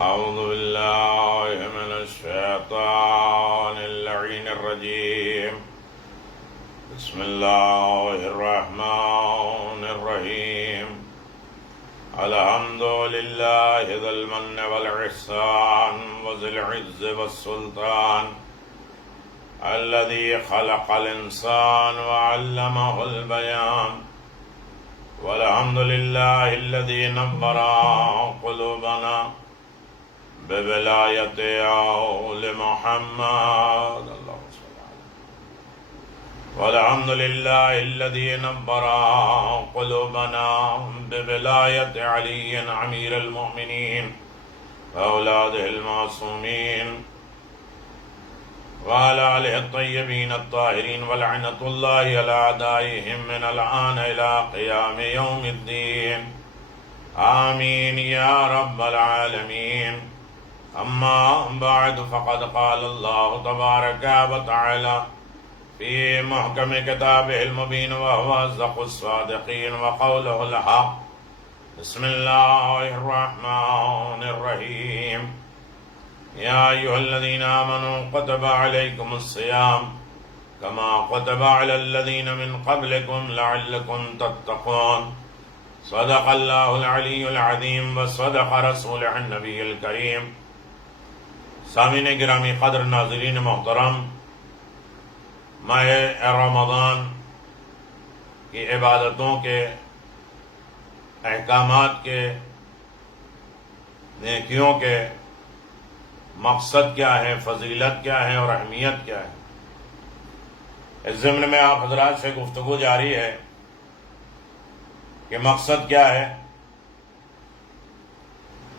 أعوذ بالله من الشيطان اللعين الرجيم. بسم الله الرحمن الرحيم. الحمد لله ذي المن والإحسان وذي العز والسلطان الذي خلق الإنسان وعلمه البيان. والحمد لله الذي نور قلوبنا بولایت آل محمد اللهم صل على. والحمد لله الذي نور قلوبنا بولایت علی امیر المؤمنین وأولاده المعصومین وعلى آله الطيبين الطاهرين ولعنة الله على أعدائهم من الآن إلى قيام يوم الدين. آمين يا رب العالمين. أما بعد فقد قال الله تبارك وتعالى في محكم كتابه المبين وهو أصدق الصادقين وقوله الحق. بسم الله الرحمن الرحيم. يا أيها الذين آمنوا كتب عليكم الصيام كما كتب على الذين من قبلكم لعلكم تتقون. صدق الله العلي العظيم وصدق رسوله النبي الكريم. سامعین گرامی قدر، ناظرین محترم، ماہ رمضان کی عبادتوں کے، احکامات کے، نیکیوں کے مقصد کیا ہے، فضیلت کیا ہے اور اہمیت کیا ہے، اس ضمن میں آپ حضرات سے گفتگو جاری ہے کہ مقصد کیا ہے،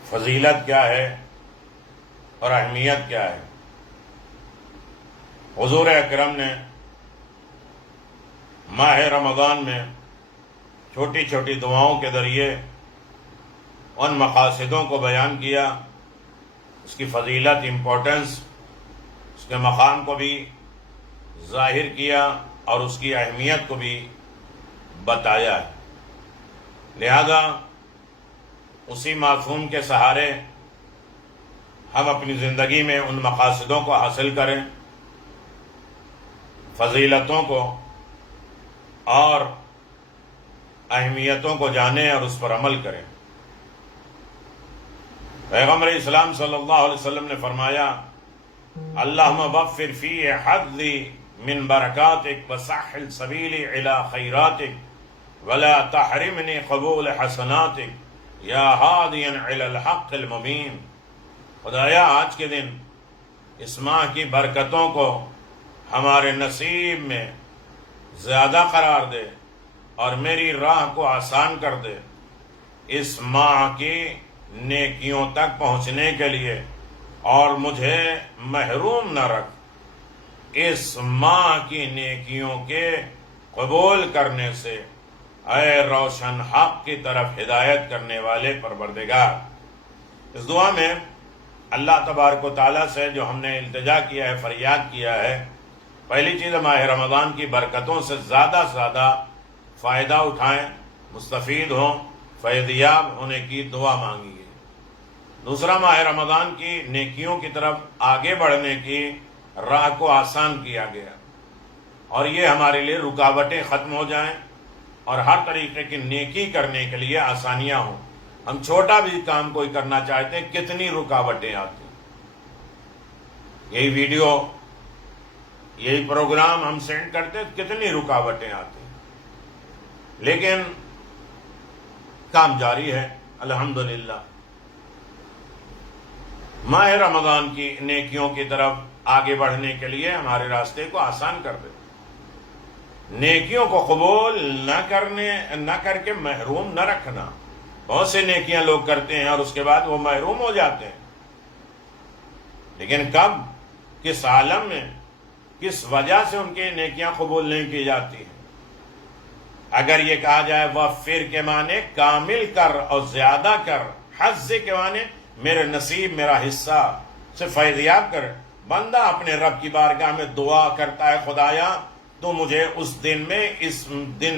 فضیلت کیا ہے اور اہمیت کیا ہے۔ حضور اکرم نے ماہ رمضان میں چھوٹی چھوٹی دعاؤں کے ذریعے ان مقاصدوں کو بیان کیا، اس کی فضیلت، امپورٹنس، اس کے مقام کو بھی ظاہر کیا اور اس کی اہمیت کو بھی بتایا ہے۔ لہذا اسی معصوم کے سہارے ہم اپنی زندگی میں ان مقاصدوں کو حاصل کریں، فضیلتوں کو اور اہمیتوں کو جانیں اور اس پر عمل کریں۔ پیغمبر اسلام صلی اللہ علیہ وسلم نے فرمایا، اللہم وفر فی حظی من برکاتک وسہل سبیلی الی خیراتک ولا تحرمنی قبول حسناتک یا ہادیا الی الحق المبین۔ خدایا آج کے دن اس ماہ کی برکتوں کو ہمارے نصیب میں زیادہ قرار دے اور میری راہ کو آسان کر دے، اس ماہ کی نیکیوں تک پہنچنے کے لیے، اور مجھے محروم نہ رکھ اس ماہ کی نیکیوں کے قبول کرنے سے، اے روشن حق کی طرف ہدایت کرنے والے پروردگار۔ اس دعا میں اللہ تبارک و تعالیٰ سے جو ہم نے التجا کیا ہے، فریاد کیا ہے، پہلی چیز ماہ رمضان کی برکتوں سے زیادہ سے زیادہ فائدہ اٹھائیں، مستفید ہوں، فیضیاب ہونے کی دعا مانگی ہے۔ دوسرا، ماہ رمضان کی نیکیوں کی طرف آگے بڑھنے کی راہ کو آسان کیا گیا، اور یہ ہمارے لیے رکاوٹیں ختم ہو جائیں اور ہر طریقے کی نیکی کرنے کے لیے آسانیاں ہوں۔ ہم چھوٹا بھی کام کوئی کرنا چاہتے ہیں، کتنی رکاوٹیں آتی ہیں۔ یہی ویڈیو، یہی پروگرام ہم سینڈ کرتے، کتنی رکاوٹیں آتی ہیں، لیکن کام جاری ہے الحمدللہ۔ ماہ رمضان کی نیکیوں کی طرف آگے بڑھنے کے لیے ہمارے راستے کو آسان کر دے، نیکیوں کو قبول نہ کر کے محروم نہ رکھنا۔ بہت سے نیکیاں لوگ کرتے ہیں اور اس کے بعد وہ محروم ہو جاتے ہیں، لیکن کب، کس عالم میں، کس وجہ سے ان کی نیکیاں قبول نہیں کی جاتی ہیں؟ اگر یہ کہا جائے وفر کے معنی کامل کر اور زیادہ کر، حظ کے معنی میرے نصیب، میرا حصہ سے فیضیاب کر، بندہ اپنے رب کی بارگاہ میں دعا کرتا ہے، خدایا تو مجھے اس دن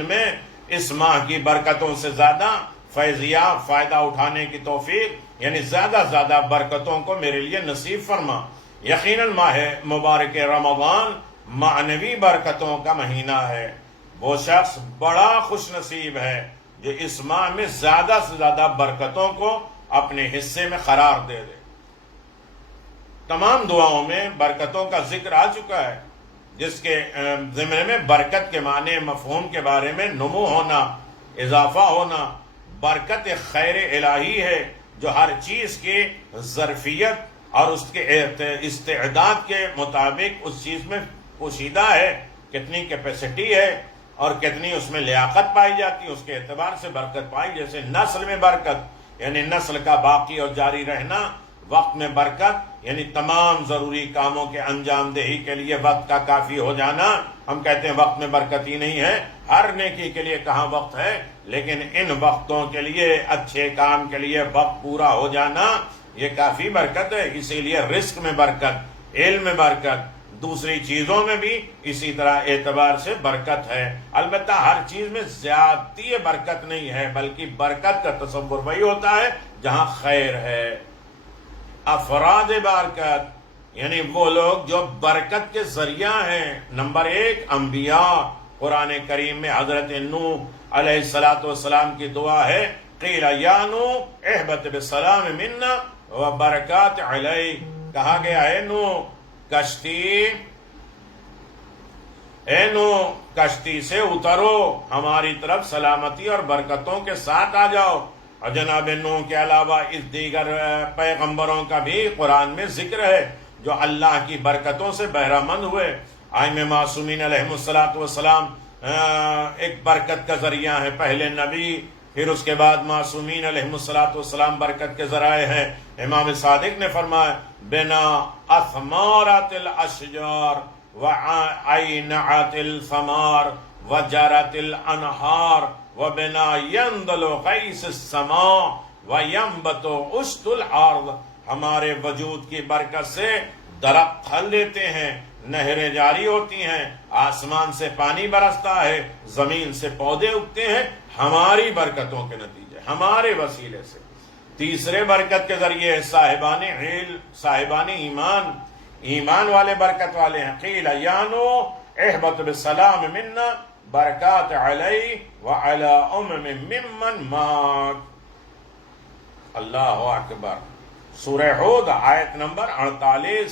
میں اس ماہ کی برکتوں سے زیادہ فیضیاب، فائدہ اٹھانے کی توفیق یعنی زیادہ زیادہ برکتوں کو میرے لیے نصیب فرما۔ یقیناً ماہ مبارک رمضان معنوی برکتوں کا مہینہ ہے، وہ شخص بڑا خوش نصیب ہے جو اس ماہ میں زیادہ سے زیادہ برکتوں کو اپنے حصے میں قرار دے دے۔ تمام دعاؤں میں برکتوں کا ذکر آ چکا ہے، جس کے ضمن میں برکت کے معنی مفہوم کے بارے میں نمو ہونا، اضافہ ہونا۔ برکت ایک خیر الہی ہے جو ہر چیز کی ظرفیت اور اس کے استعداد کے مطابق اس چیز میں پوشیدہ ہے، کتنی کیپیسٹی ہے اور کتنی اس میں لیاقت پائی جاتی ہے، اس کے اعتبار سے برکت پائی۔ جیسے نسل میں برکت یعنی نسل کا باقی اور جاری رہنا، وقت میں برکت یعنی تمام ضروری کاموں کے انجام دہی کے لیے وقت کا کافی ہو جانا۔ ہم کہتے ہیں وقت میں برکت ہی نہیں ہے، ہر نیکی کے لیے کہاں وقت ہے، لیکن ان وقتوں کے لیے، اچھے کام کے لیے وقت پورا ہو جانا یہ کافی برکت ہے۔ اسی لیے رزق میں برکت، علم میں برکت، دوسری چیزوں میں بھی اسی طرح اعتبار سے برکت ہے۔ البتہ ہر چیز میں زیادتی برکت نہیں ہے، بلکہ برکت کا تصور وہی ہوتا ہے جہاں خیر ہے۔ افراد برکت یعنی وہ لوگ جو برکت کے ذریعہ ہیں۔ نمبر 1 انبیاء۔ قرآن کریم میں حضرت نوح علیہ السلام کی دعا ہے، قیل یا نوح اہبط بسلام منا وبرکات علیہ۔ کہا گیا ہے نوح کشتی سے اترو، ہماری طرف سلامتی اور برکتوں کے ساتھ آ جاؤ۔ اور جناب نوح کے علاوہ اس دیگر پیغمبروں کا بھی قرآن میں ذکر ہے جو اللہ کی برکتوں سے بہرہ مند ہوئے۔ ائمہ معصومین علیہم السلام ایک برکت کا ذریعہ ہے، پہلے نبی، پھر اس کے بعد معصومین علیہم السلام برکت کے ذرائع ہیں۔ امام صادق نے فرمایا بنا اثمارات الاشجار وعینعات الثمار وجرت الانہار وبنا ينزل غیث السماء وینبت اشت الارض۔ ہمارے وجود کی برکت سے درخت پھل دیتے ہیں، نہریں جاری ہوتی ہیں، آسمان سے پانی برستا ہے، زمین سے پودے اگتے ہیں، ہماری برکتوں کے نتیجے، ہمارے وسیلے سے۔ تیسرے برکت کے ذریعے صاحبان علم، صاحبان ایمان، ایمان والے برکت والے ہیں۔ قیل یا نوح اہبط بسلام منا برکات علی وعلی ممن معک۔ اللہ اکبر۔ سورہ ہود آیت نمبر 48۔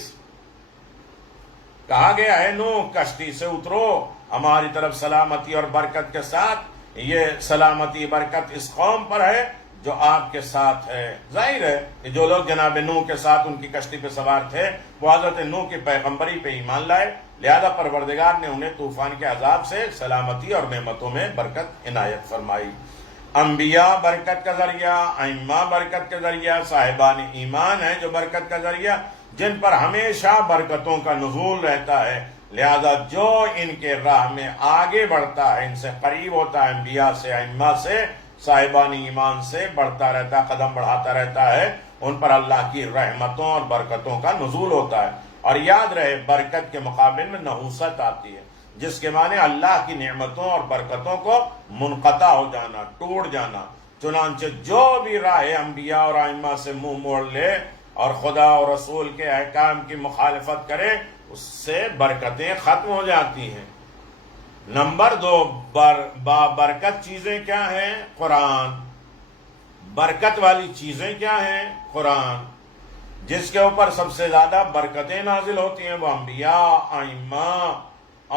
کہا گیا ہے نوح کشتی سے اترو، ہماری طرف سلامتی اور برکت کے ساتھ۔ یہ سلامتی برکت اس قوم پر ہے جو آپ کے ساتھ ہے۔ ظاہر ہے کہ جو لوگ جناب نوح کے ساتھ ان کی کشتی پہ سوار تھے وہ حضرت نوح کی پیغمبری پہ ایمان لائے، لہذا پروردگار نے انہیں طوفان کے عذاب سے سلامتی اور نعمتوں میں برکت عنایت فرمائی۔ انبیاء برکت کا ذریعہ، ائمہ برکت کے ذریعہ، صاحبان ایمان ہیں جو برکت کا ذریعہ، جن پر ہمیشہ برکتوں کا نزول رہتا ہے، لہذا جو ان کے راہ میں آگے بڑھتا ہے، ان سے قریب ہوتا ہے، انبیاء سے، ائمہ سے، صاحبان ایمان سے بڑھتا رہتا، قدم بڑھاتا رہتا ہے، ان پر اللہ کی رحمتوں اور برکتوں کا نزول ہوتا ہے۔ اور یاد رہے برکت کے مقابل میں نحوست آتی ہے، جس کے معنی اللہ کی نعمتوں اور برکتوں کو منقطع ہو جانا، ٹوٹ جانا۔ چنانچہ جو بھی راہ انبیاء اور ائمہ سے منہ موڑ لے اور خدا اور رسول کے احکام کی مخالفت کرے، اس سے برکتیں ختم ہو جاتی ہیں۔ نمبر 2 برکت چیزیں کیا ہیں؟ قرآن۔ برکت والی چیزیں کیا ہیں؟ قرآن۔ جس کے اوپر سب سے زیادہ برکتیں نازل ہوتی ہیں وہ انبیاء، ائمہ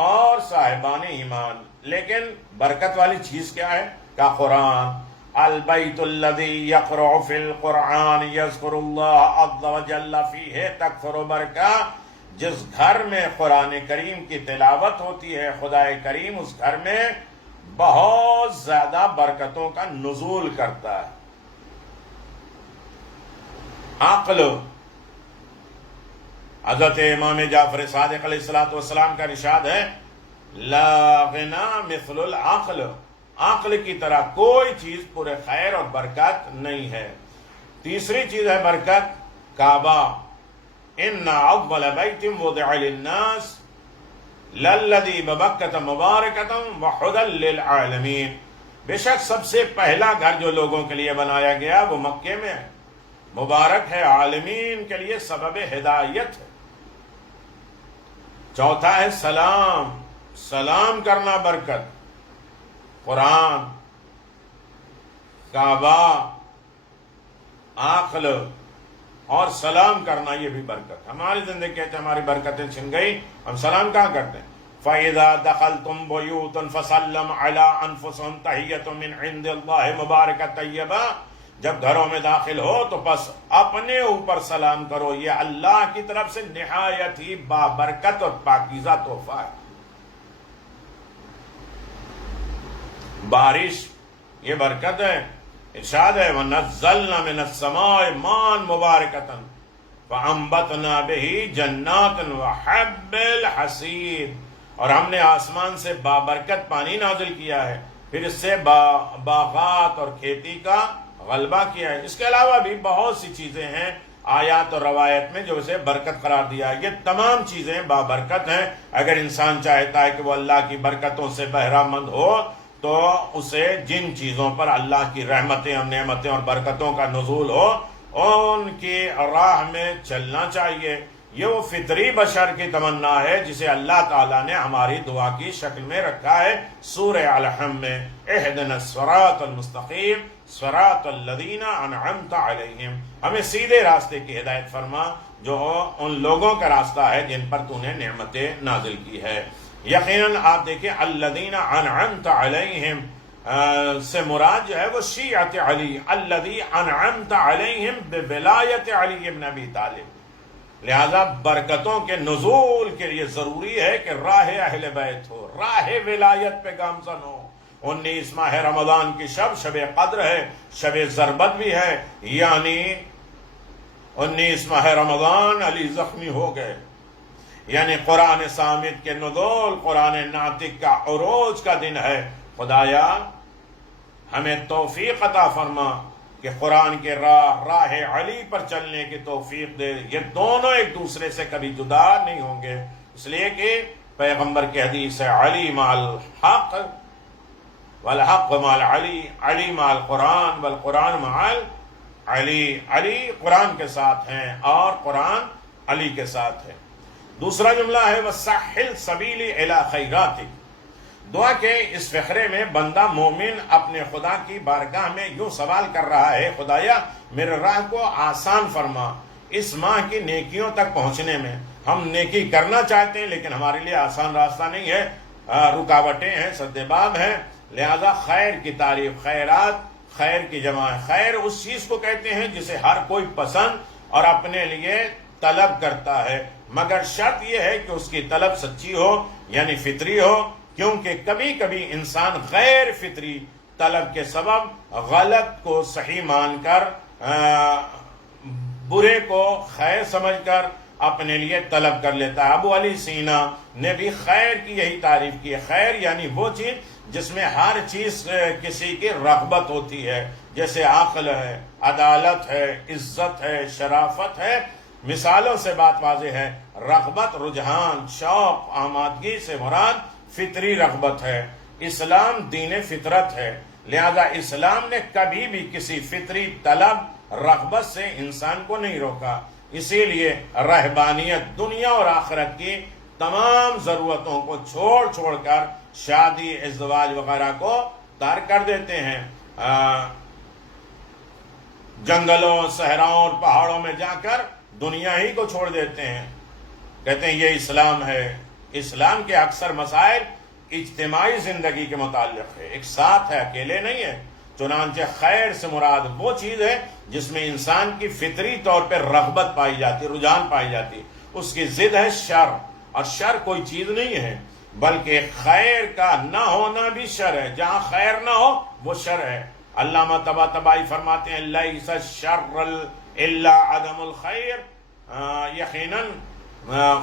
اور صاحبان ایمان۔ لیکن برکت والی چیز کیا ہے؟ کا قرآن۔ البیت الذی یقرع فی القرآن یذکر اللہ عز وجل فیہ تکثر برکہ۔ جس گھر میں قرآن کریم کی تلاوت ہوتی ہے، خدا کریم اس گھر میں بہت زیادہ برکتوں کا نزول کرتا ہے۔ عقل۔ حضرت امام جعفر صادق علیہ السلام کا ارشاد ہے لا غنا مثل العقل۔ عقل کی طرح کوئی چیز پورے خیر اور برکت نہیں ہے۔ تیسری چیز ہے برکت، کعبہ۔ ان اول بیت وضع للناس للذی ببکۃ مبارکۃ وہدی للعالمین۔ بے شک سب سے پہلا گھر جو لوگوں کے لیے بنایا گیا وہ مکے میں ہے، مبارک ہے، عالمین کے لیے سبب ہدایت ہے۔ چوتھا ہے سلام، سلام کرنا برکت، قرآن، کعبہ، عقل اور سلام کرنا یہ بھی برکت۔ ہماری زندگی کہتے ہیں ہماری برکتیں چھن گئی، ہم سلام کہاں کرتے ہیں؟ فَإِذَا دَخَلْتُمْ بُيُوتًا فَسَلَّمْ عَلَىٰ أَنفُسِكُمْ تَحِيَّةٌ مِّنْ عِندِ اللَّهِ مُبَارَكَةً طَيِّبَةً، جب گھروں میں داخل ہو تو بس اپنے اوپر سلام کرو، یہ اللہ کی طرف سے نہایت ہی بابرکت اور پاکیزہ تحفہ ہے۔ بارش یہ برکت ہے، ارشاد ہے وَنَزَّلْنَا مِنَ السَّمَاءِ مَاءً مُبَارَكًا فَأَنبَتْنَا بِهِ جَنَّاتٍ وَحَبَّ الْحَصِيدِ، اور ہم نے آسمان سے بابرکت پانی نازل کیا ہے، پھر اس سے باغات اور کھیتی کا غلبہ کیا ہے۔ اس کے علاوہ بھی بہت سی چیزیں ہیں آیات اور روایت میں جو اسے برکت قرار دیا ہے۔ یہ تمام چیزیں بابرکت ہیں۔ اگر انسان چاہتا ہے کہ وہ اللہ کی برکتوں سے بہرہ مند ہو تو اسے جن چیزوں پر اللہ کی رحمتیں اور نعمتیں اور برکتوں کا نزول ہو ان کی راہ میں چلنا چاہیے۔ یہ وہ فطری بشر کی تمنا ہے جسے اللہ تعالیٰ نے ہماری دعا کی شکل میں رکھا ہے۔ سورہ الحم میں اہدنا الصراط المستقیم صراط الذین انعمت علیہم، ہمیں سیدھے راستے کی ہدایت فرما جو ان لوگوں کا راستہ ہے جن پر تو نے نعمتیں نازل کی ہے۔ یقیناً آپ دیکھیں الذین انعمت علیہم سے مراد جو ہے وہ شیعت علی، الذی انعمت علیہم بولایت علی ابن ابی طالب، لہذا برکتوں کے نزول کے لیے ضروری ہے کہ راہ اہل بیت ہو، راہ ولایت پہ گامزن ہو۔ 19 ماہ رمضان کی شب قدر ہے، شب ضربت بھی ہے، یعنی 19 ماہ رمضان علی زخمی ہو گئے، یعنی قرآن صامت کے نزول، قرآن ناطق کا عروج کا دن ہے۔ خدایا ہمیں توفیق عطا فرما کہ قرآن کے راہ علی پر چلنے کی توفیق دے۔ یہ دونوں ایک دوسرے سے کبھی جدا نہیں ہوں گے، اس لیے کہ پیغمبر کی حدیث ہے علی مع الحق والحق مع علی، علی مع القرآن والقرآن مع علی، علی قرآن کے ساتھ ہیں اور قرآن علی کے ساتھ ہے۔ دوسرا جملہ ہے وَسَحِّلْ سَبِيلِ إِلَىٰ خَيْرَاتِكَ، دعا کے اس فقرے میں بندہ مومن اپنے خدا کی بارگاہ میں یوں سوال کر رہا ہے خدایا میرے راہ کو آسان فرما، اس ماہ کی نیکیوں تک پہنچنے میں ہم نیکی کرنا چاہتے ہیں لیکن ہمارے لیے آسان راستہ نہیں ہے، رکاوٹیں ہیں، سدباب ہیں، لہذا خیر کی تعریف، خیرات خیر کی جمع ہے۔ خیر اس چیز کو کہتے ہیں جسے ہر کوئی پسند اور اپنے لیے طلب کرتا ہے، مگر شرط یہ ہے کہ اس کی طلب سچی ہو یعنی فطری ہو، کیونکہ کبھی کبھی انسان غیر فطری طلب کے سبب غلط کو صحیح مان کر برے کو خیر سمجھ کر اپنے لیے طلب کر لیتا ہے۔ ابو علی سینا نے بھی خیر کی یہی تعریف کی ہے، خیر یعنی وہ چیز جس میں ہر چیز کسی کی رغبت ہوتی ہے، جیسے عقل ہے، عدالت ہے، عزت ہے، شرافت ہے۔ مثالوں سے بات واضح ہے، رغبت رجحان شوق آمادگی سے مراد فطری رغبت ہے۔ اسلام دین فطرت ہے، لہذا اسلام نے کبھی بھی کسی فطری طلب رغبت سے انسان کو نہیں روکا، اسی لیے رہبانیت دنیا اور آخرت کی تمام ضرورتوں کو چھوڑ کر شادی ازدواج وغیرہ کو ترک کر دیتے ہیں، جنگلوں صحراؤں اور پہاڑوں میں جا کر دنیا ہی کو چھوڑ دیتے ہیں، کہتے ہیں یہ اسلام ہے۔ اسلام کے اکثر مسائل اجتماعی زندگی کے متعلق ہے، ایک ساتھ ہے، اکیلے نہیں ہے۔ چنانچہ خیر سے مراد وہ چیز ہے جس میں انسان کی فطری طور پر رغبت پائی جاتی، رجحان پائی جاتی، اس کی ضد ہے شر، اور شر کوئی چیز نہیں ہے بلکہ خیر کا نہ ہونا بھی شر ہے، جہاں خیر نہ ہو وہ شر ہے۔ علامہ طباطبائی فرماتے ہیں لیس الشر الا عدم الخیر، یقیناً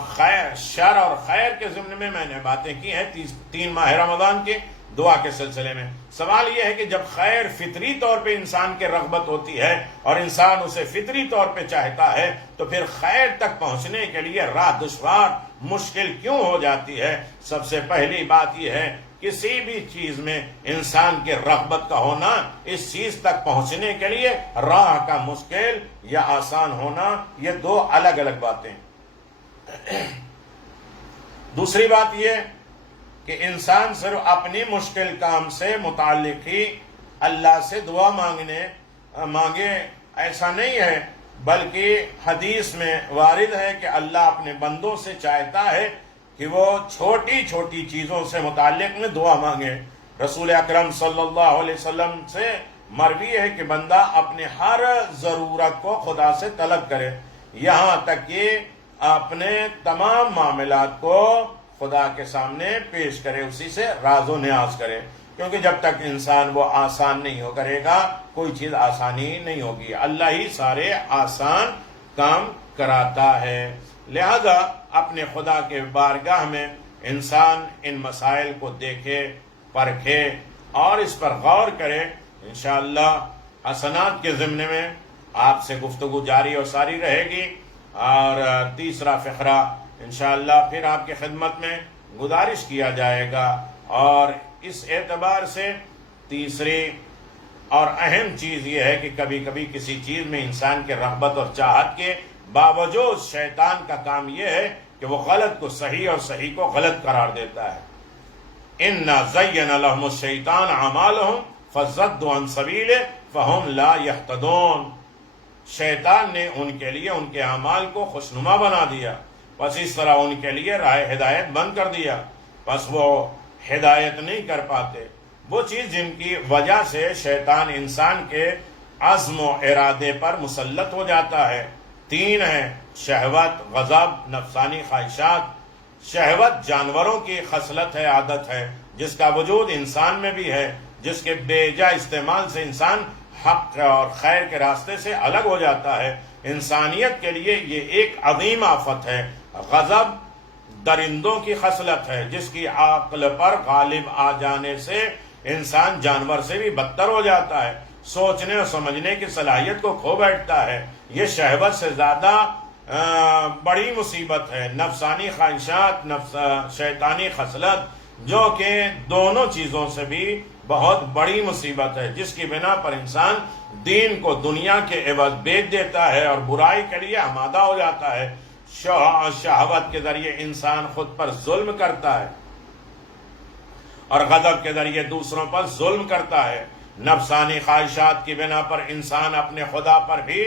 خیر، شر اور خیر کے ضمن میں نے باتیں کی ہیں 3 ماہ رمضان کے دعا کے سلسلے میں۔ سوال یہ ہے کہ جب خیر فطری طور پہ انسان کے رغبت ہوتی ہے اور انسان اسے فطری طور پہ چاہتا ہے تو پھر خیر تک پہنچنے کے لیے راہ دشوار مشکل کیوں ہو جاتی ہے؟ سب سے پہلی بات یہ ہے کسی بھی چیز میں انسان کے رغبت کا ہونا، اس چیز تک پہنچنے کے لیے راہ کا مشکل یا آسان ہونا، یہ دو الگ الگ باتیں۔ دوسری بات یہ کہ انسان صرف اپنی مشکل کام سے متعلق ہی اللہ سے دعا مانگے ایسا نہیں ہے، بلکہ حدیث میں وارد ہے کہ اللہ اپنے بندوں سے چاہتا ہے کہ وہ چھوٹی چھوٹی چیزوں سے متعلق میں دعا مانگے۔ رسول اکرم صلی اللہ علیہ وسلم سے مروی ہے کہ بندہ اپنے ہر ضرورت کو خدا سے طلب کرے، یہاں تک کہ اپنے تمام معاملات کو خدا کے سامنے پیش کرے، اسی سے راز و نیاز کرے، کیونکہ جب تک انسان وہ آسان نہیں ہو کرے گا کوئی چیز آسانی نہیں ہوگی، اللہ ہی سارے آسان کام کراتا ہے۔ لہذا اپنے خدا کے بارگاہ میں انسان ان مسائل کو دیکھے، پرکھے اور اس پر غور کرے۔ انشاءاللہ حسنات کے ضمن میں آپ سے گفتگو جاری اور ساری رہے گی، اور تیسرا فقرہ انشاءاللہ پھر آپ کی خدمت میں گزارش کیا جائے گا، اور اس اعتبار سے تیسری اور اہم چیز یہ ہے کہ کبھی کبھی کسی چیز میں انسان کے رغبت اور چاہت کے باوجود شیطان کا کام یہ ہے کہ وہ غلط کو صحیح اور صحیح کو غلط قرار دیتا ہے۔ اِنَّا زَيَّنَ لَهُمُ الشَّيْطَانُ أَعْمَالَهُمْ فَصَدُّوا عَنْ سَبِيلِهِ فَهُمْ لَا يَهْتَدُونَ، شیطان نے ان کے لیے ان کے اعمال کو خوشنما بنا دیا، بس اس طرح ان کے لیے راہ ہدایت بند کر دیا، بس وہ ہدایت نہیں کر پاتے۔ وہ چیز جن کی وجہ سے شیطان انسان کے عزم و ارادے پر مسلط ہو جاتا ہے، تین ہیں: شہوت، غضب، نفسانی خواہشات۔ شہوت جانوروں کی خصلت ہے، عادت ہے، جس کا وجود انسان میں بھی ہے، جس کے بے جا استعمال سے انسان حق اور خیر کے راستے سے الگ ہو جاتا ہے۔ انسانیت کے لیے یہ ایک عظیم آفت ہے۔ غضب درندوں کی خصلت ہے، جس کی عقل پر غالب آ جانے سے انسان جانور سے بھی بدتر ہو جاتا ہے، سوچنے اور سمجھنے کی صلاحیت کو کھو بیٹھتا ہے۔ یہ شہوت سے زیادہ بڑی مصیبت ہے۔ نفسانی خواہشات، شیطانی خصلت، جو کہ دونوں چیزوں سے بھی بہت بڑی مصیبت ہے، جس کی بنا پر انسان دین کو دنیا کے عوض بیچ دیتا ہے اور برائی کے لیے آمادہ ہو جاتا ہے۔ شہوت کے ذریعے انسان خود پر ظلم کرتا ہے اور غضب کے ذریعے دوسروں پر ظلم کرتا ہے۔ نفسانی خواہشات کی بنا پر انسان اپنے خدا پر بھی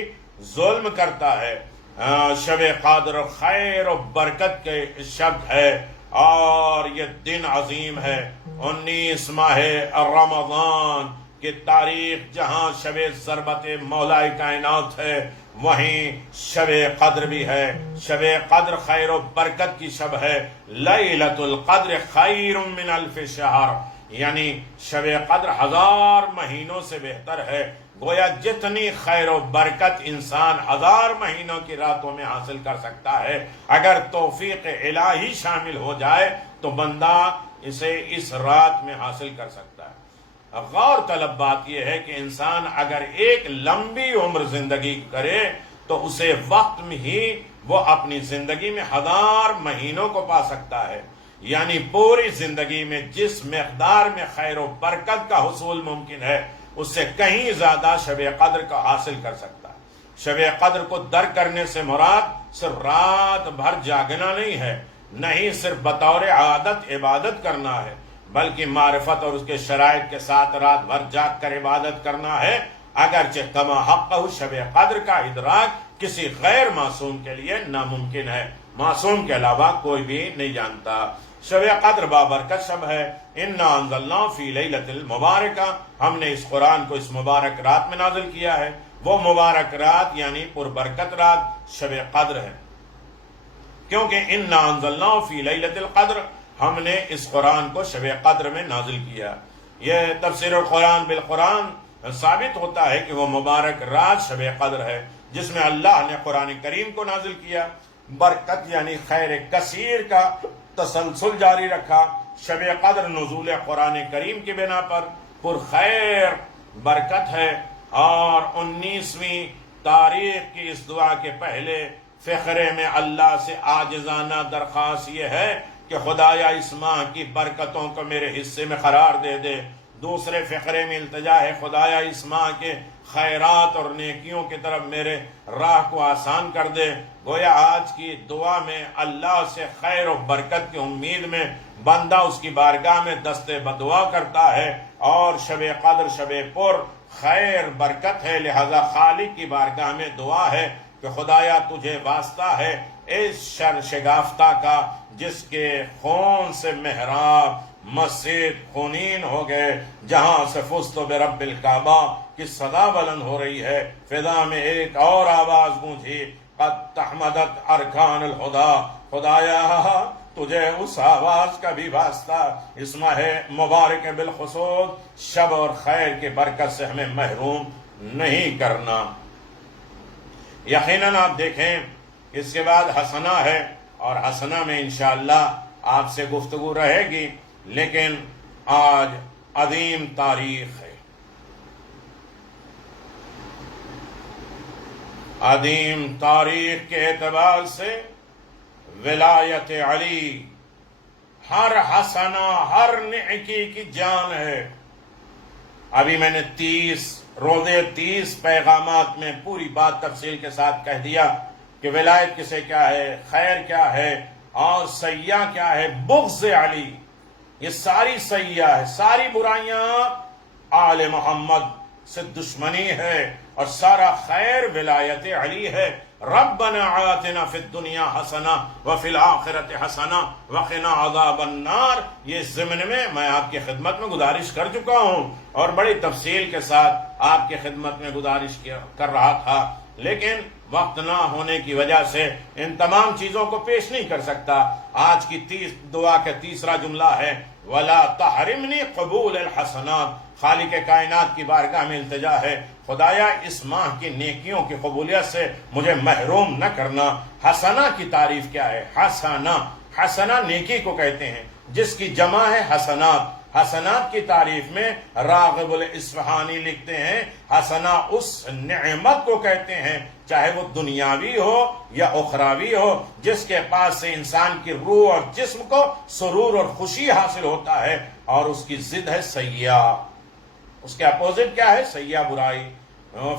ظلم کرتا ہے۔ شب قدر خیر و برکت کے شب ہے، اور یہ دن عظیم ہے۔ 19 ماہ رمضان کی تاریخ جہاں شب ضربت مولا کائنات ہے، وہیں شب قدر بھی ہے۔ شب قدر خیر و برکت کی شب ہے۔ لیلۃ القدر خیر من الف شہر، یعنی شب قدر 1000 مہینوں سے بہتر ہے۔ گویا جتنی خیر و برکت انسان 1000 مہینوں کی راتوں میں حاصل کر سکتا ہے، اگر توفیق الہی شامل ہو جائے تو بندہ اسے اس رات میں حاصل کر سکتا ہے۔ غور طلب بات یہ ہے کہ انسان اگر ایک لمبی عمر زندگی کرے تو اسے وقت میں ہی وہ اپنی زندگی میں 1000 مہینوں کو پا سکتا ہے، یعنی پوری زندگی میں جس مقدار میں خیر و برکت کا حصول ممکن ہے اس سے کہیں زیادہ شب قدر کا حاصل کر سکتا ہے۔ شب قدر کو درک کرنے سے مراد صرف رات بھر جاگنا نہیں ہے، نہیں صرف بطور عادت عبادت کرنا ہے، بلکہ معرفت اور اس کے شرائط کے ساتھ رات بھر جاگ کر عبادت کرنا ہے۔ اگرچہ کما حقہ شب قدر کا ادراک کسی غیر معصوم کے لیے ناممکن ہے، معصوم کے علاوہ کوئی بھی نہیں جانتا۔ شب قدر بابرکت شب ہے۔ انا انزلناہ فی لیلۃ المبارکہ، ہم نے اس قرآن کو اس مبارک رات میں نازل کیا ہے۔ وہ مبارک رات یعنی پربرکت رات شب قدر ہے، کیونکہ انا انزلناہ فی لیلۃ القدر، ہم نے اس قرآن کو شب قدر میں نازل کیا۔ یہ تفسیر القرآن بالقرآن ثابت ہوتا ہے کہ وہ مبارک رات شب قدر ہے جس میں اللہ نے قرآن کریم کو نازل کیا، برکت یعنی خیر کثیر کا تسلسل جاری رکھا۔ شب قدر نزول قرآن کریم کی بنا پر پرخیر برکت ہے، اور 19ویں تاریخ کی اس دعا کے پہلے فقرے میں اللہ سے عاجزانہ درخواست یہ ہے کہ خدایا اس ماہ کی برکتوں کو میرے حصے میں قرار دے دے۔ دوسرے فقرے میں التجا ہے خدایا اس ماہ کے خیرات اور نیکیوں کی طرف میرے راہ کو آسان کر دے۔ گویا آج کی دعا میں اللہ سے خیر و برکت کی امید میں بندہ اس کی بارگاہ میں دست بدعا کرتا ہے، اور شب قدر شب پر خیر برکت ہے، لہذا خالق کی بارگاہ میں دعا ہے کہ خدایا تجھے واسطہ ہے اس شر شگافتہ کا جس کے خون سے محراب مسجد خونین ہو گئے، جہاں سے فزت برب الکعبہ کی صدا بلند ہو رہی ہے۔ فضا میں ایک اور آواز گونجی، قد تحمدت ارکان الہدی۔ خدایا تجھے اس آواز کا بھی واسطہ اس ماہ مبارک بالخصوص شب اور خیر کی برکت سے ہمیں محروم نہیں کرنا۔ یقیناً آپ دیکھیں اس کے بعد حسنہ ہے، اور حسنہ میں انشاءاللہ آپ سے گفتگو رہے گی، لیکن آج عظیم تاریخ ہے، عظیم تاریخ کے اعتبار سے ولایت علی ہر حسنہ ہر نیکی کی جان ہے۔ ابھی میں نے 30 پیغامات میں پوری بات تفصیل کے ساتھ کہہ دیا کہ ولایت کسے کیا ہے، خیر کیا ہے، اور سیاح کیا ہے، بغض علی۔ یہ ساری سیاح ہے، ساری برائیاں آل محمد سے دشمنی ہے، اور سارا خیر ولایت علی ہے۔ ربنا آتنا فی الدنیا حسنہ وفی الآخرۃ حسنہ وقنا عذاب النار۔ یہ ضمن میں آپ کی خدمت میں گزارش کر چکا ہوں، اور بڑی تفصیل کے ساتھ آپ کی خدمت میں گزارش کر رہا تھا، لیکن وقت نہ ہونے کی وجہ سے ان تمام چیزوں کو پیش نہیں کر سکتا۔ آج کی دعا کا تیسرا جملہ ہے وَلَا تَحْرِمْنِي قبول الحسنات۔ خالق کائنات کی بارگاہ میں التجا ہے، خدایا اس ماہ کی نیکیوں کی قبولیت سے مجھے محروم نہ کرنا۔ حسنہ کی تعریف کیا ہے؟ حسنہ نیکی کو کہتے ہیں، جس کی جمع ہے حسنات۔ حسنات کی تعریف میں راغب الاصفہانی لکھتے ہیں حسنہ اس نعمت کو کہتے ہیں، چاہے وہ دنیاوی ہو یا اخروی ہو، جس کے پاس سے انسان کی روح اور جسم کو سرور اور خوشی حاصل ہوتا ہے، اور اس کی ضد ہے سیاح۔ اس کے اپوزٹ کیا ہے؟ سیاح برائی۔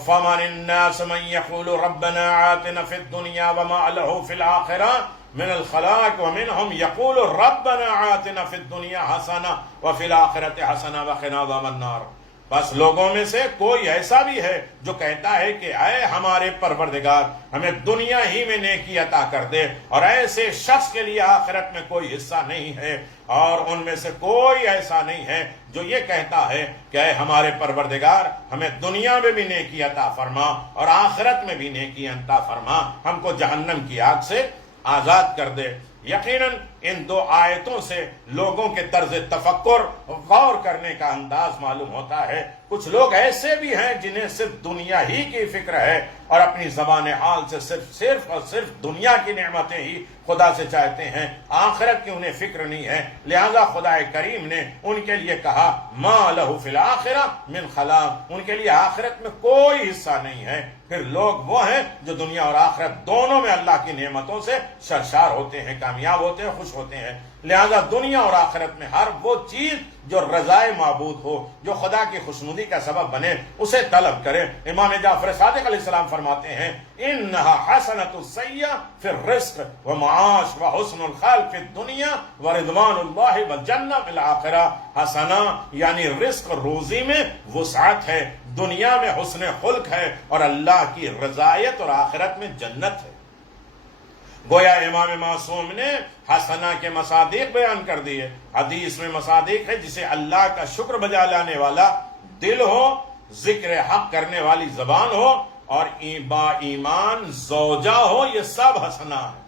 فَمَنِ النَّاسِ مَنْ يَقُولُ رَبَّنَا آتِنَا فِي الدُّنْيَا وَمَا لَهُ فِي الْآخِرَةِ من الخلاق ومنهم يقول ربنا آتنا في الدنيا حسنة وفي الآخرة حسنة وقنا عذاب النار۔ بس لوگوں میں سے کوئی ایسا بھی ہے جو کہتا ہے کہ اے ہمارے پروردگار ہمیں دنیا ہی میں نیکی عطا کر دے، اور ایسے شخص کے لیے آخرت میں کوئی حصہ نہیں ہے۔ اور ان میں سے کوئی ایسا نہیں ہے جو یہ کہتا ہے کہ اے ہمارے پروردگار ہمیں دنیا میں بھی نیکی عطا فرما اور آخرت میں بھی نیکی عطا فرما، ہم کو جہنم کی آگ سے آزاد کر دے۔ یقیناً ان دو آیتوں سے لوگوں کے طرز تفکر غور کرنے کا انداز معلوم ہوتا ہے۔ کچھ لوگ ایسے بھی ہیں جنہیں صرف دنیا ہی کی فکر ہے، اور اپنی زبان حال سے صرف اور صرف دنیا کی نعمتیں ہی خدا سے چاہتے ہیں، آخرت کی انہیں فکر نہیں ہے۔ لہذا خدا کریم نے ان کے لیے کہا ما لہ فی الآخرہ من خلاق، ان کے لیے آخرت میں کوئی حصہ نہیں ہے۔ پھر لوگ وہ ہیں جو دنیا اور آخرت دونوں میں اللہ کی نعمتوں سے سرشار ہوتے ہیں، کامیاب ہوتے ہیں، خوش ہوتے ہیں۔ لہذا دنیا اور آخرت میں ہر وہ چیز جو رضائے معبود ہو، جو خدا کی خوشنودی کا سبب بنے، اسے طلب کرے۔ امام جعفر صادق علیہ السلام فرماتے ہیں انہا حسنۃ السیئہ فی الرزق ومعاش وحسن الخلق فی الدنیا ورضوان اللہ والجنہ فی الآخرہ۔ حسنہ یعنی رزق روزی میں وسعت ہے، دنیا میں حسن خلق ہے، اور اللہ کی رضایت اور آخرت میں جنت ہے۔ گویا امام معصوم نے حسنہ کے مصادیق بیان کر دیے۔ حدیث میں مصادیق ہے جسے اللہ کا شکر بجا لانے والا دل ہو، ذکر حق کرنے والی زبان ہو، اور با ایمان زوجہ ہو، یہ سب حسنہ ہے۔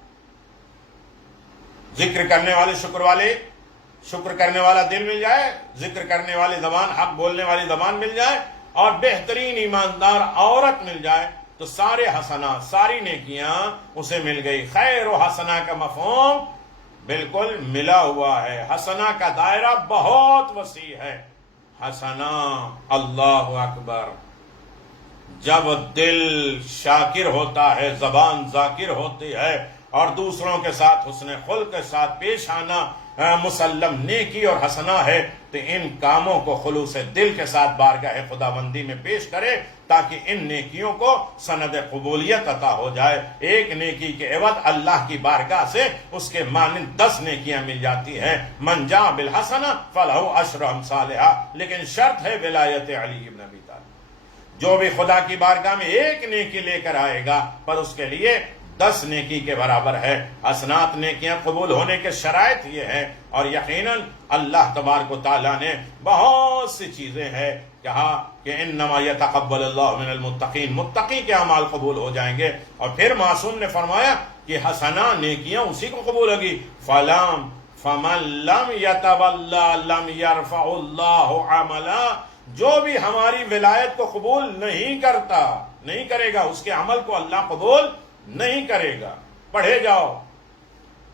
ذکر کرنے والے شکر کرنے والا دل مل جائے، ذکر کرنے والی زبان، حق بولنے والی زبان مل جائے، اور بہترین ایماندار عورت مل جائے، تو سارے حسنات، ساری نیکیاں اسے مل گئی۔ خیر و حسنہ کا مفہوم بالکل ملا ہوا ہے۔ حسنہ کا دائرہ بہت وسیع ہے۔ حسنہ، اللہ اکبر، جب دل شاکر ہوتا ہے، زبان ذاکر ہوتی ہے، اور دوسروں کے ساتھ حسن خلق کے ساتھ پیش آنا مسلم نیکی اور حسنہ ہے، تو ان کاموں کو خلوص دل کے ساتھ بارگاہ خداوندی میں پیش کرے تاکہ ان نیکیوں کو سند قبولیت عطا ہو جائے۔ ایک نیکی کے عوض اللہ کی بارگاہ سے اس کے مانند 10 نیکیاں مل جاتی ہیں۔ من جاء بالحسنہ فلہ عشر امثالہا، لیکن شرط ہے ولایت علی بن ابی طالب۔ جو بھی خدا کی بارگاہ میں ایک نیکی لے کر آئے گا پر اس کے لیے 10 نیکی کے برابر ہے۔ حسنات نیکیاں قبول ہونے کے شرائط یہ ہیں، اور یقیناً اللہ تبارک و تعالیٰ نے بہت سی چیزیں ہیں کہا کہ انما یتقبل اللہ من المتقین، متقی کے اعمال قبول ہو جائیں گے۔ اور پھر معصوم نے فرمایا کہ حسنہ نیکیاں اسی کو قبول ہوگی۔ فمن لم یتولا لم یرفع اللہ عملا، جو بھی ہماری ولایت کو قبول نہیں کرتا، نہیں کرے گا، اس کے عمل کو اللہ قبول نہیں کرے گا۔ پڑھے جاؤ،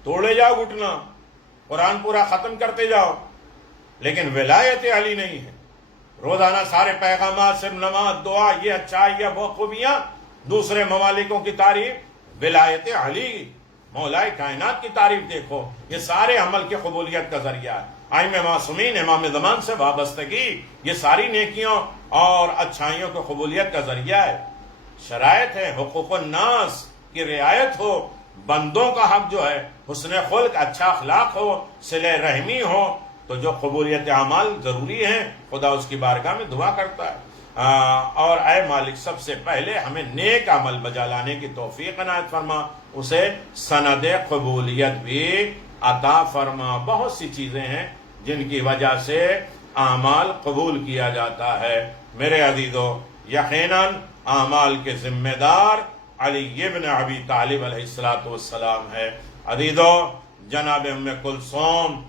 توڑے جاؤ گھٹنا، قرآن پورا ختم کرتے جاؤ، لیکن ولایت علی نہیں ہے۔ روزانہ سارے پیغامات صرف نماز، دعا، یہ اچھائی یا وہ خوبیاں، دوسرے ممالکوں کی تعریف، ولایت علی مولا کائنات کی تعریف دیکھو، یہ سارے عمل کی قبولیت کا ذریعہ ہے۔ ائمہ معصومین، امام زمان سے وابستگی، یہ ساری نیکیوں اور اچھائیوں کی قبولیت کا ذریعہ ہے۔ شرائط ہے، حقوق الناس کی رعایت ہو، بندوں کا حق جو ہے حسن خلق، اچھا اخلاق ہو، صلہ رحمی ہو، تو جو قبولیت اعمال ضروری ہیں خدا اس کی بارگاہ میں دعا کرتا ہے۔ اور اے مالک، سب سے پہلے ہمیں نیک عمل بجا لانے کی توفیق عنایت فرما، اسے سند قبولیت بھی عطا فرما۔ بہت سی چیزیں ہیں جن کی وجہ سے اعمال قبول کیا جاتا ہے۔ میرے عزیزو، یقیناً اعمال کے ذمہ دار علی ابن ابی طالب علیہ السلام ہے۔ عزیزو، جناب ام کلثوم،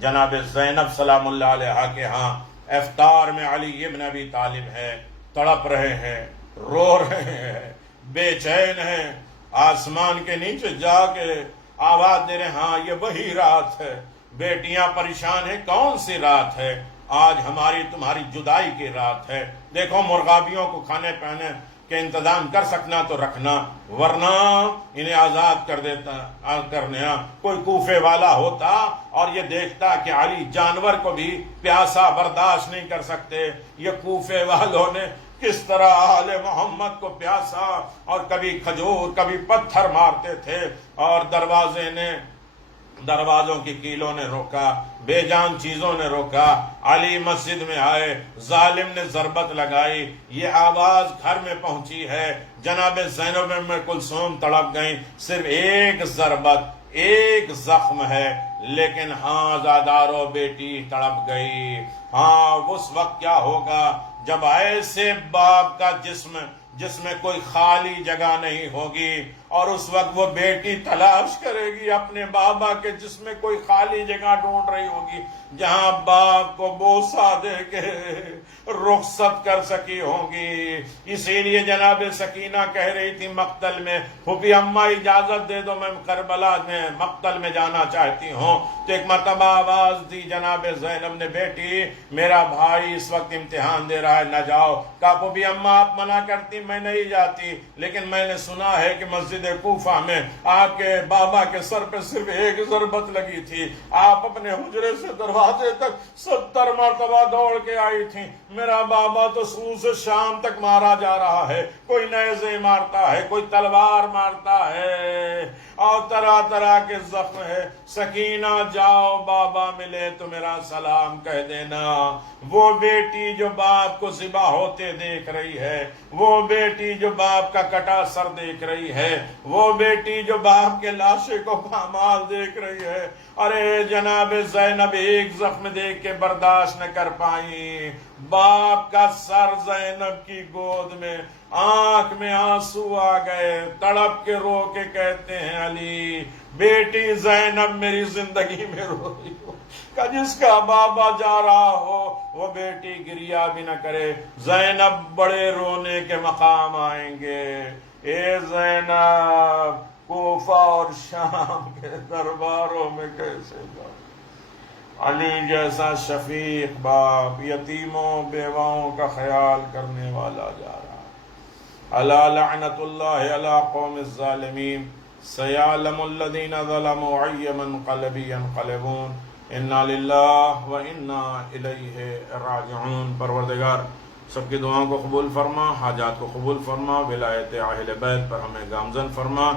جناب زینب سلام اللہ علیہ کے ہاں افطار میں علی ابن ابی طالب ہے، تڑپ رہے ہیں، رو رہے ہیں، بے چین ہیں، آسمان کے نیچے جا کے آواز دے رہے ہیں، ہاں یہ وہی رات ہے۔ بیٹیاں پریشان ہیں، کون سی رات ہے؟ آج ہماری تمہاری جدائی کی رات ہے۔ دیکھو مرغابیوں کو کھانے پینے کے انتظام کر سکنا تو رکھنا، ورنہ انہیں آزاد کر کرنا۔ کوئی کوفے والا ہوتا اور یہ دیکھتا کہ علی جانور کو بھی پیاسا برداشت نہیں کر سکتے، یہ کوفے والوں نے کس طرح آل محمد کو پیاسا، اور کبھی کھجور کبھی پتھر مارتے تھے، اور دروازوں کی کیلوں نے روکا، بے جان چیزوں نے روکا۔ علی مسجد میں آئے، ظالم نے ضربت لگائی، یہ آواز گھر میں پہنچی ہے، جناب زینب ام کلثوم تڑپ گئیں۔ صرف ایک ضربت، ایک زخم ہے، لیکن ہاں زادارو بیٹی تڑپ گئی۔ ہاں اس وقت کیا ہوگا جب ایسے باپ کا جس میں کوئی خالی جگہ نہیں ہوگی، اور اس وقت وہ بیٹی تلاش کرے گی اپنے بابا کے جس میں کوئی خالی جگہ ڈھونڈ رہی ہوگی جہاں باپ کو بوسہ دے کے رخصت کر سکی ہوگی۔ اسی لیے جناب سکینہ کہہ رہی تھی مقتل میں، پھوپھی اماں اجازت دے دو، میں کربلا میں مقتل میں جانا چاہتی ہوں۔ تو ایک مرتبہ آواز دی جناب زینب نے، بیٹی میرا بھائی اس وقت امتحان دے رہا ہے، نہ جاؤ۔ کہا پھوپھی اماں آپ منع کرتی، میں نہیں جاتی، لیکن میں نے سنا ہے کہ مسجد کوفہ میں آپ کے بابا کے سر پہ صرف ایک ضربت لگی تھی، آپ اپنے حجرے سے دروازے تک 70 مرتبہ دوڑ کے آئی تھی، میرا بابا تو سور سے شام تک مارا جا رہا ہے، کوئی نیزے مارتا ہے، کوئی تلوار مارتا ہے، اور طرح طرح کے زخم ہے۔ سکینہ جاؤ، بابا ملے تو میرا سلام کہہ دینا۔ وہ بیٹی جو باپ کو ذبح ہوتے دیکھ رہی ہے، وہ بیٹی جو باپ کا کٹا سر دیکھ رہی ہے، وہ بیٹی جو باپ کے لاشے کو پامال دیکھ رہی ہے، ارے جناب زینب ایک زخم دیکھ کے برداشت نہ کر پائی، باپ کا سر زینب کی گود میں، آنکھ میں آنسو آ گئے، تڑپ کے رو کے کہتے ہیں علی بیٹی زینب میری زندگی میں رو رہی ہو، کہ جس کا بابا جا رہا ہو وہ بیٹی گریا بھی نہ کرے۔ زینب بڑے رونے کے مقام آئیں گے، اے زینب کوفہ اور شام کے درباروں میں کیسے جاؤ؟ علی جیسا شفیق باپ یتیموں بیواؤں کا خیال کرنے والا جا رہا، الا لعنت اللہ علی قوم الظالمین سیعلم الذین ظلموا ای منقلب ینقلبون انا للہ و انا الیہ راجعون۔ پروردگار سب کی دعاؤں کو قبول فرما، حاجات کو قبول فرما، ولایت اہل بیت پر ہمیں گامزن فرما،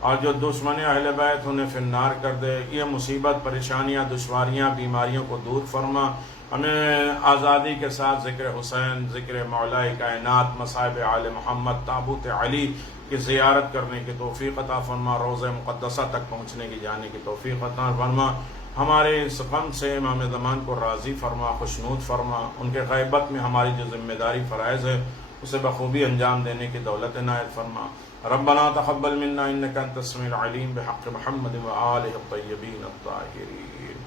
اور جو دشمن اہل بیت انہیں فی النار کر دے۔ یہ مصیبت، پریشانیاں، دشواریاں، بیماریوں کو دور فرما، ہمیں آزادی کے ساتھ ذکر حسین، ذکر مولا کائنات، مصائب آل محمد، تابوت علی کی زیارت کرنے کی توفیق عطا فرما، روضہ مقدسہ تک پہنچنے کی جانے کی توفیق عطا فرما، ہمارے اس غم سے امام زمان کو راضی فرما، خوشنود فرما، ان کے غیبت میں ہماری جو ذمہ داری فرائض ہے اسے بخوبی انجام دینے کی دولت عنایت فرما۔ ربنا تقبل منا انك انت السميع العليم بحق محمد وآله الطيبين الطاهرين۔